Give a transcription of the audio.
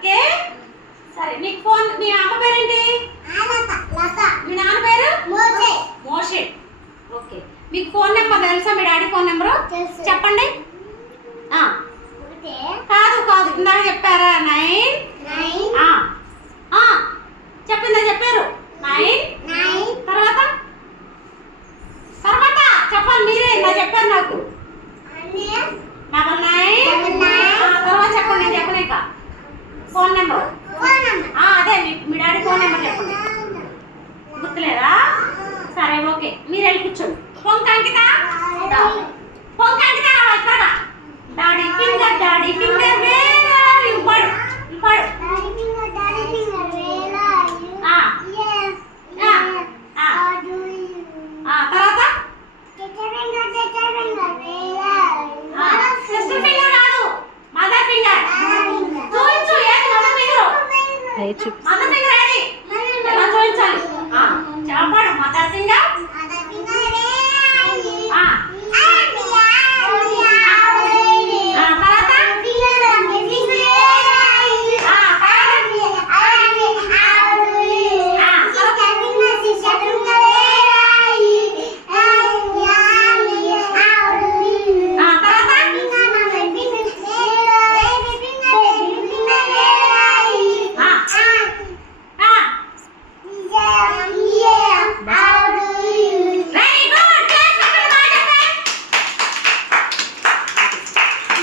okay సరే మీకు phone మీ అమ్మ పేరేంటి మీ నాన్న పేరు మోషే ఓకే మీకు ఫోన్ నెంబర్ తెలుసా మీ డాడీ ఫోన్ నెంబరు చెప్పండి కాదు కాదు ఇందాక చెప్పారా 9 చెప్పిందా చెప్పారు 9 తర్వాత తర్వాత చెప్పండి మీరే ఇలా చెప్పారు నాకు 9 తర్వాత చెప్పండి నేను చెప్పలేక ఫోన్ నెంబర్ అదే మీ డాడీ ఫోన్ నెంబర్ చెప్పండి గుర్తులేదా సరే ఓకే మీరు వెళ్ళి కూర్చోండి ఫోన్ కాంకితా త్వరగా డాడీ ఫింగర్ వేర్ ఇంపాడు తర్వాత సిస్టర్ ఫింగర్ కాదు మదర్ ఫింగర్ చూపించు ఏది మదర్ ఫింగర్ ఏది ఎలా చూపించాలి చెప్పాడు మదర్ ఫింగర్